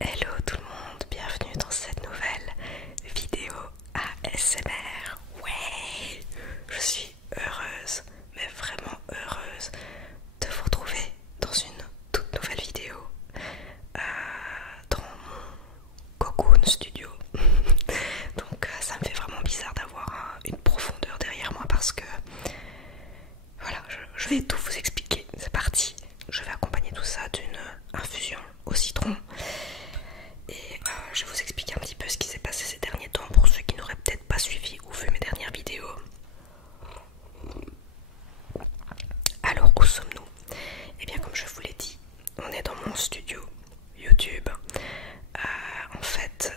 Hello tout le monde, bienvenue dans cette nouvelle vidéo ASMR. Ouais, je suis heureuse, mais vraiment heureuse de vous retrouver dans une toute nouvelle vidéo dans mon Cocoon Studio. Donc ça me fait vraiment bizarre d'avoir une profondeur derrière moi parce que voilà, je vais tout vous expliquer. C'est parti. Je vais accompagner tout ça d'une infusion au citron. Et je vais vous expliquer un petit peu ce qui s'est passé ces derniers temps pour ceux qui n'auraient peut-être pas suivi ou vu mes dernières vidéos. Alors où sommes-nous? Et bien comme je vous l'ai dit, on est dans mon studio YouTube. En fait,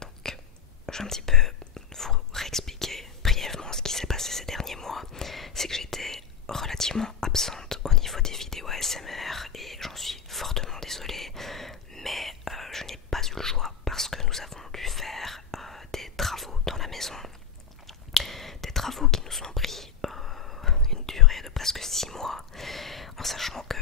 donc je vais un petit peu vous réexpliquer brièvement ce qui s'est passé ces derniers mois. C'est que j'étais relativement absente au niveau des vidéos ASMR et j'en suis fortement désolée, mais je n'ai pas eu le choix parce que nous avons dû faire des travaux dans la maison, des travaux qui nous ont pris une durée de presque 6 mois, en sachant que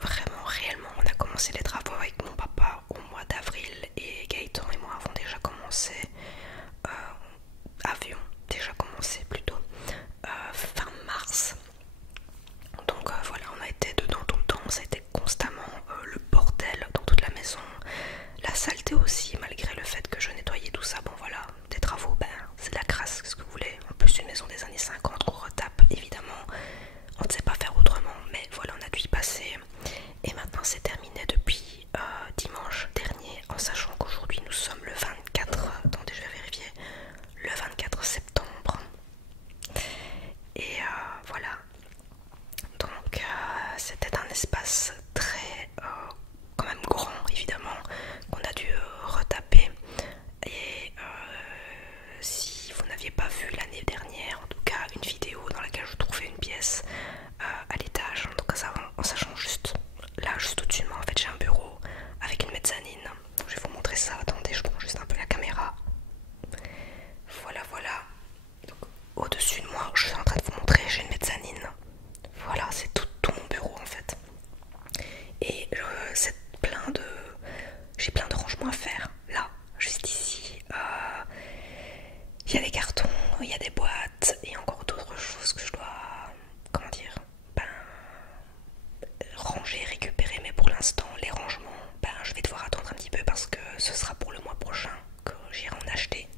vraiment réellement on a commencé les travaux avec mon papa au mois d'avril et Gaëtan et moi avons déjà commencé déjà commencé plutôt fin mars. Donc voilà, on a été dedans tout le temps, ça a été constamment le bordel dans toute la maison, la saleté aussi, malgré le fait que je nettoyais tout ça. Bon voilà, des travaux, ben c'est de la crasse, qu'est-ce que vous voulez. En plus une maison des années 50 qu'on retape, évidemment, on ne sait pas faire autrement, mais voilà, on a dû y passer. Et maintenant c'est terminé depuis dimanche dernier, en sachant qu'aujourd'hui nous sommes le 24, attendez je vais vérifier, le 24 septembre. Et voilà, donc c'était un espace très quand même grand évidemment qu'on a dû retaper. Et si vous n'aviez pas vu l'année dernière en tout cas une vidéo dans laquelle je trouvais une pièce à l'étage, en tout cas ça en sachant juste là, juste au-dessus de moi en fait j'ai un bureau avec une mezzanine. Je vais vous montrer ça, attendez je prends juste un peu la caméra. Voilà voilà, donc au-dessus de moi je suis en train de vous montrer, j'ai une mezzanine. Voilà, c'est tout mon bureau en fait. Et j'ai plein de rangements à faire. Là, juste ici, il y a des cartons, il y a des boîtes et encore d'autres choses que je dois, comment dire, ranger, récupérer. Mais pour l'instant, les rangements, je vais devoir attendre un petit peu parce que ce sera pour le mois prochain que j'irai en acheter.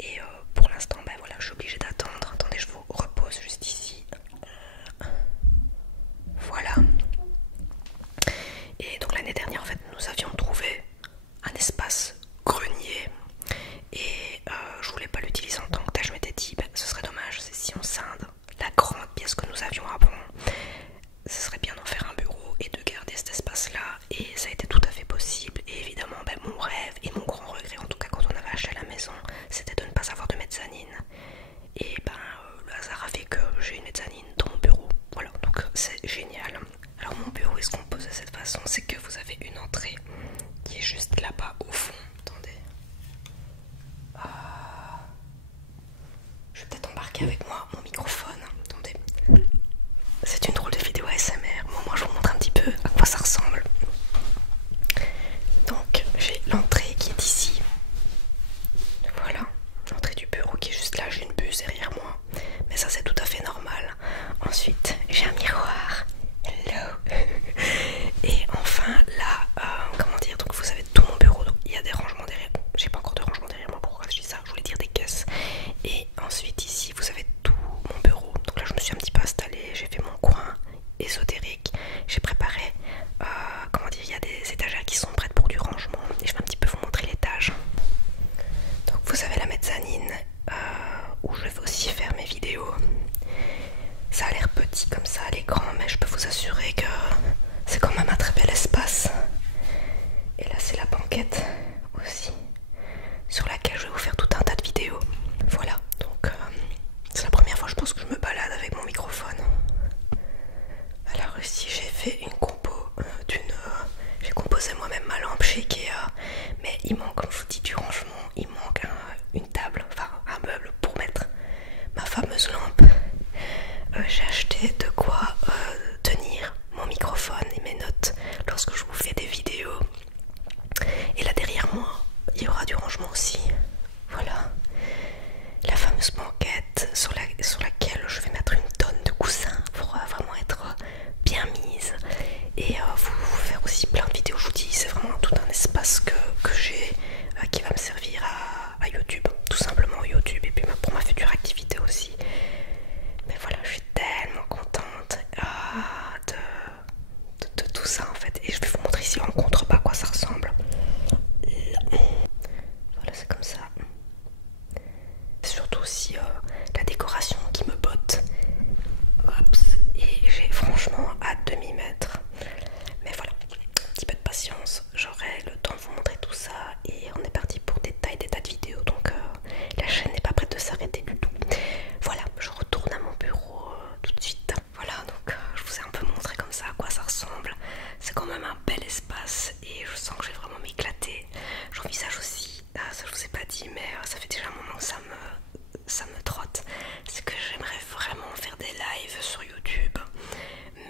Et pour l'instant, voilà, je suis obligée d'attendre. Attendez, je vous repose juste ici. Voilà. Et donc l'année dernière en fait nous avions trouvé un espace grenier et je voulais pas l'utiliser en tant que tel. Je m'étais dit ce serait dommage si on scinde la grande pièce que nous avions avant, ce serait bien d'en faire un bureau et de garder cet espace là, et ça a été tout à fait possible. Et évidemment mon rêve et mon grand regret en tout cas quand on avait acheté la maison, c'était de ne pas avoir de mezzanine. Et le hasard a fait que j'ai une mezzanine dans mon bureau. Voilà, donc c'est génial. Alors mon bureau est se compose de cette façon, c'est que vous avez une entrée qui est juste là-bas au fond. Attendez. Je vais peut-être embarquer avec moi mon microphone. Attendez. C'est une drôle de vidéo ASMR. Bon, moi je vous montre un petit peu à quoi ça ressemble. Donc j'ai l'entrée qui est ici. Voilà, l'entrée du bureau qui est juste là, j'ai une buse derrière moi. Mais ça c'est tout à fait normal. Ensuite j'ai un miroir. Hello. Et enfin là, comment dire, donc vous avez tout mon bureau, donc il y a des rangements derrière. J'ai pas encore de rangement derrière moi, pourquoi je dis ça, je voulais dire des caisses. Et ensuite ici vous avez tout mon bureau. Donc là je me suis un petit peu installée, j'ai fait mon coin ésotérique. J'ai préparé, comment dire, il y a des étagères qui sont prêtes pour du rangement. Et je vais un petit peu vous montrer l'étage. Donc vous avez la mezzanine où je vais aussi faire mes vidéos. Ça a l'air petit comme ça à l'écran, mais je peux vous assurer que c'est quand même un très bel espace. Et là c'est la banquette aussi, sur laquelle je vais vous faire tout un tas de vidéos. Voilà, donc c'est la première fois je pense que je me balade avec mon microphone. Alors ici j'ai fait une compo j'ai composé moi-même ma l'espace et je sens que je vais vraiment m'éclater. J'envisage aussi, ça je vous ai pas dit, mais ça fait déjà un moment que ça me trotte, c'est que j'aimerais vraiment faire des lives sur YouTube,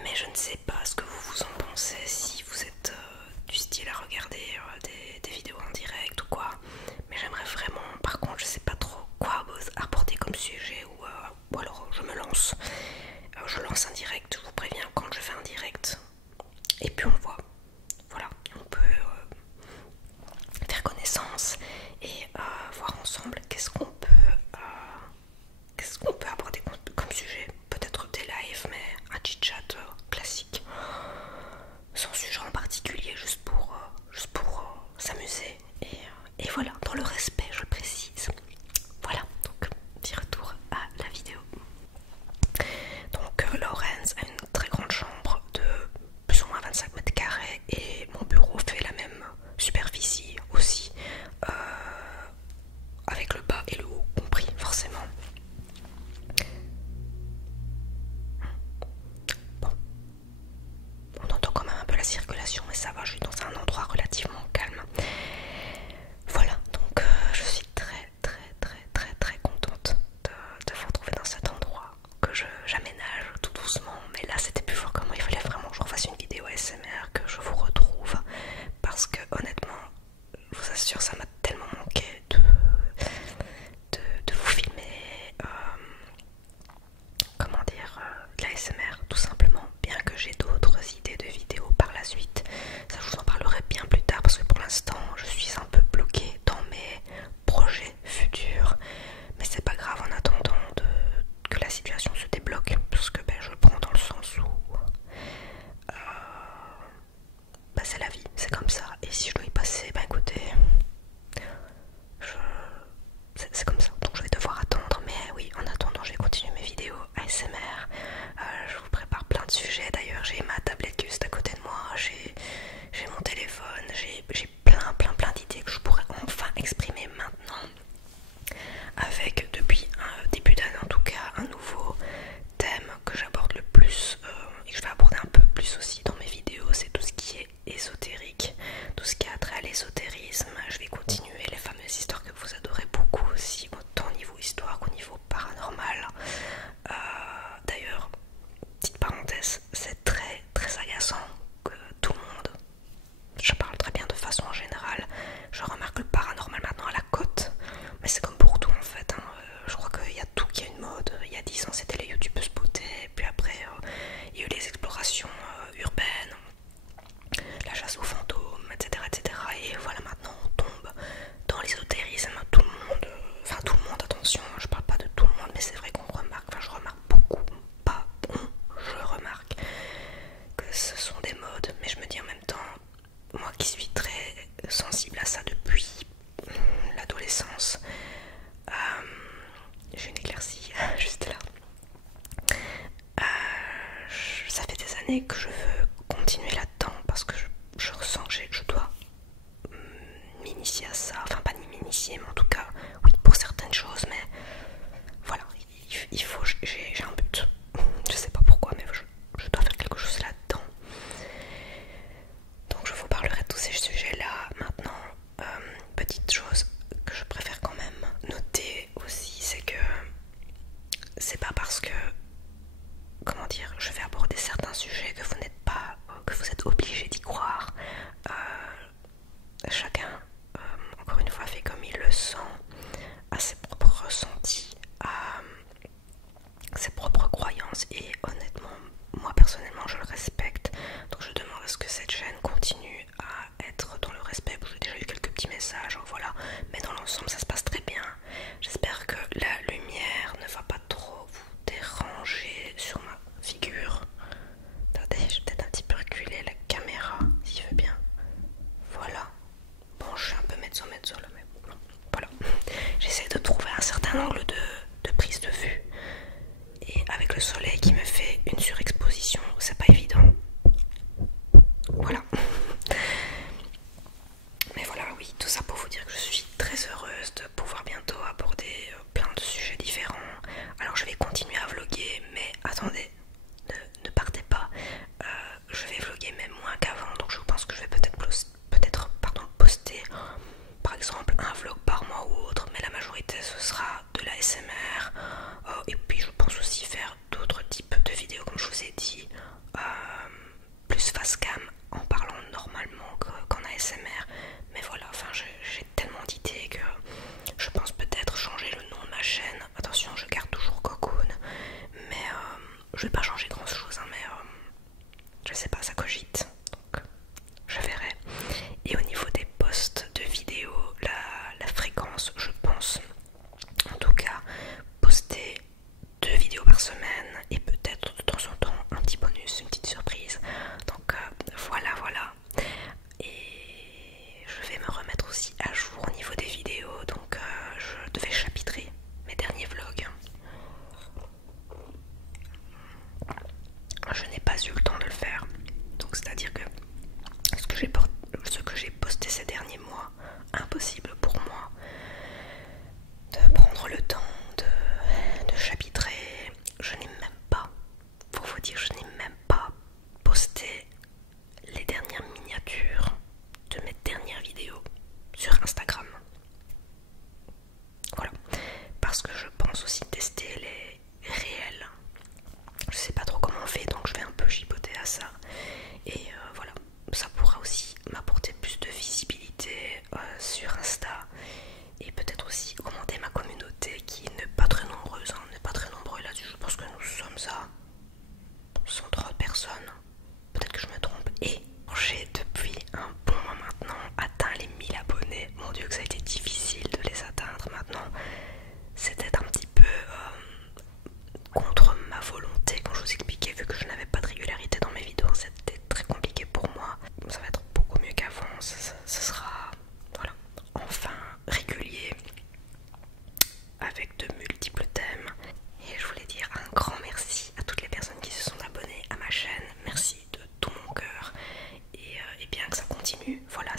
mais je ne sais pas ce que vous en pensez, si vous êtes du style à regarder des vidéos en direct ou quoi, mais j'aimerais vraiment, par contre je sais pas trop quoi apporter comme sujet ou alors je me lance, je lance un direct, je vous préviens quand je fais un direct et puis on voit, voilà, on peut faire connaissance,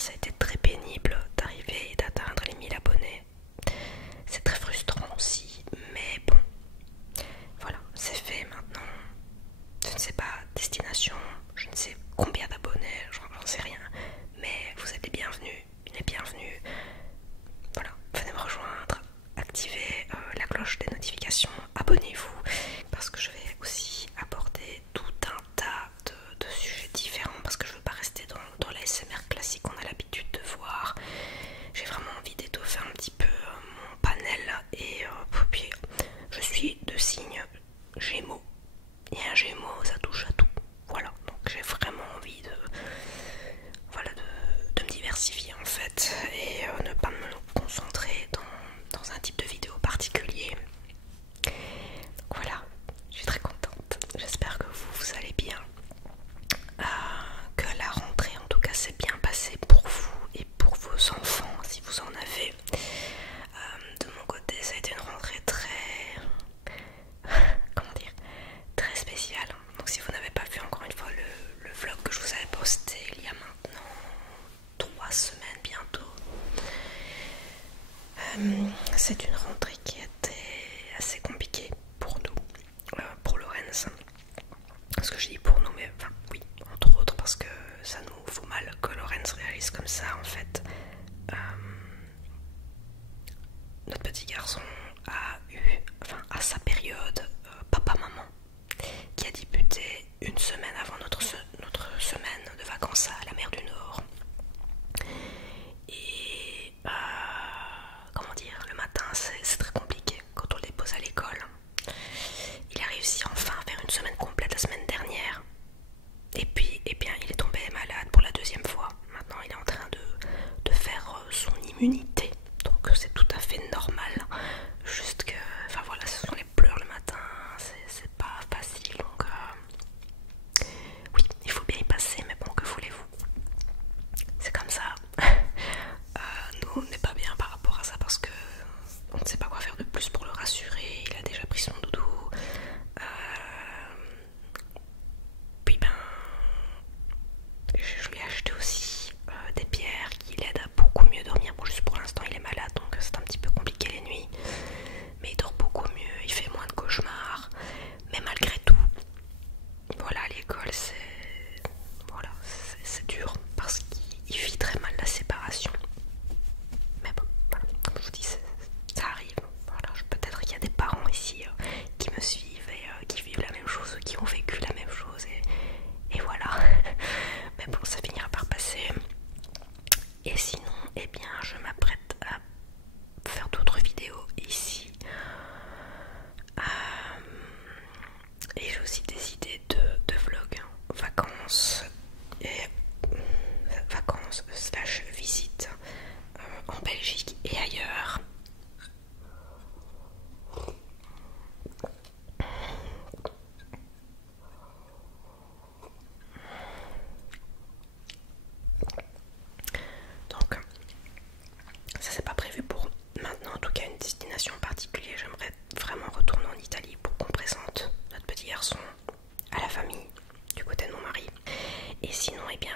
ça a été très pénible d'arriver et d'atteindre les 1000 abonnés. C'est très frustrant aussi, mais bon, voilà, c'est fait maintenant. Je ne sais pas, destination, je ne sais combien d'abonnés, j'en sais rien, mais vous êtes les bienvenus, les bienvenus. Voilà, venez me rejoindre, activez la cloche des notifications, abonnez-vous, parce que je vais aussi aborder tout un tas de sujets différents, parce que je veux pas rester dans l'ASMR classique qu'on a l'habitude de voir. J'ai vraiment envie d'étoffer un petit peu mon panel, et puis je suis de signe Gémeaux, et un Gémeaux ça touche à tout, voilà, donc j'ai vraiment envie voilà, de me diversifier en fait, et ne pas me concentrer dans un type de vidéo particulier. Donc voilà, je suis très contente, j'espère que vous allez bien, que la rentrée en tout cas s'est bien passée pour vous et pour vos enfants si vous en avez. De mon côté ça a été une rentrée très, comment dire, très spéciale. Donc si vous n'avez pas vu encore une fois le vlog que je vous avais posté il y a maintenant 3 semaines bientôt, c'est une rentrée qui était assez compliquée pour nous, pour Lorenz. Ce que je dis pour nous, mais enfin oui, entre autres parce que ça nous fout mal que Lorenz réalise comme ça en fait. Notre petit garçon a eu, enfin à sa période papa-maman, qui a débuté une semaine avant notre semaine de vacances à la mer du Nord. Et comment dire, le matin c'est très compliqué quand on le dépose à l'école. Il a réussi enfin à faire une semaine complète la semaine dernière. Et puis, eh bien, il est tombé malade pour la 2e fois. Maintenant, il est en train de faire son immunité. Donc, c'est tout à fait normal. Juste que, enfin voilà, ce sont les pleurs le matin. C'est pas facile. Donc, oui, il faut bien y passer. Mais bon, que voulez-vous? C'est comme ça. Nous, on n'est pas bien par rapport à ça parce que on ne sait pas quoi faire de plus pour le rassurer. Il a déjà pris son doudou. Puis ben, je lui ai acheté aussi des pierres qui l'aident à beaucoup mieux dormir. Bon, juste pour l'instant il est malade donc c'est un petit peu compliqué les nuits, mais il dort beaucoup mieux, il fait moins de cauchemars. Mais malgré tout, voilà, l'école c'est dur parce qu'il vit très mal la séparation. Mais bon, voilà, comme je vous dis, ça arrive. Voilà, peut-être qu'il y a des parents ici qui me suivent et qui vivent la même chose, qui ont vécu la même chose, et voilà. Mais bon, ça finira par passer. Et sinon, eh bien, je m'apprête à faire d'autres vidéos ici. Et j'ai aussi des idées de vlog, vacances et vacances slash visite en Belgique et ailleurs. Donc ça c'est pas prévu pour maintenant, en tout cas une destination en particulier. J'aimerais vraiment retourner en Italie pour qu'on présente notre petit garçon à la famille du côté de mon mari. Et sinon, eh bien,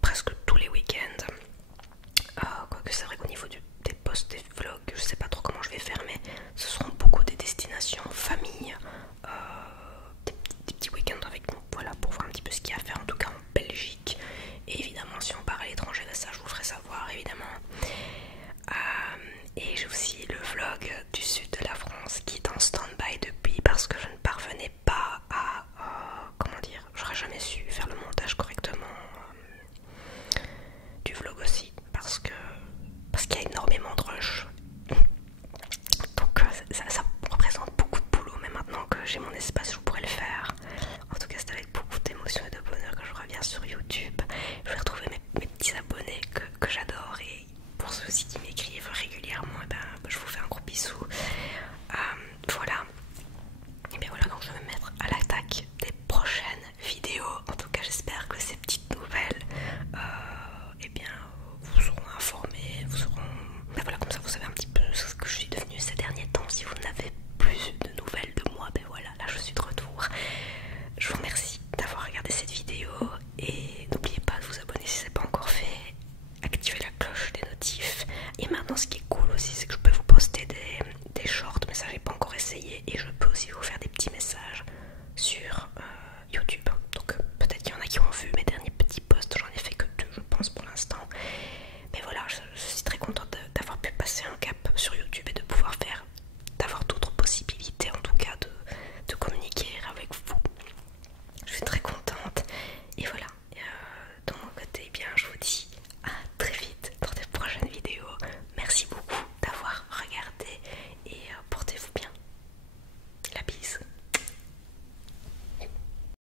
presque tous les week-ends, quoique c'est vrai qu'au niveau des posts, des vlogs, je sais pas trop comment je vais faire, mais ce seront beaucoup des destinations famille, des petits week-ends avec nous, voilà, pour voir un petit peu ce qu'il y a à faire, en tout cas en Belgique. Et évidemment, si on part à l'étranger, ça je vous ferai savoir, évidemment. Et j'ai aussi le vlog du sud de la France qui est en stand-by depuis parce que je ne parvenais pas à, comment dire, j'aurais jamais su faire le montage correctement du vlog aussi parce qu'il y a énormément de rush. Donc ça représente beaucoup de boulot, mais maintenant que j'ai mon espace, je pourrais le faire. En tout cas, c'est avec beaucoup d'émotion et de bonheur que je reviens sur YouTube. Je vais retrouver mes petits abonnés que j'adore.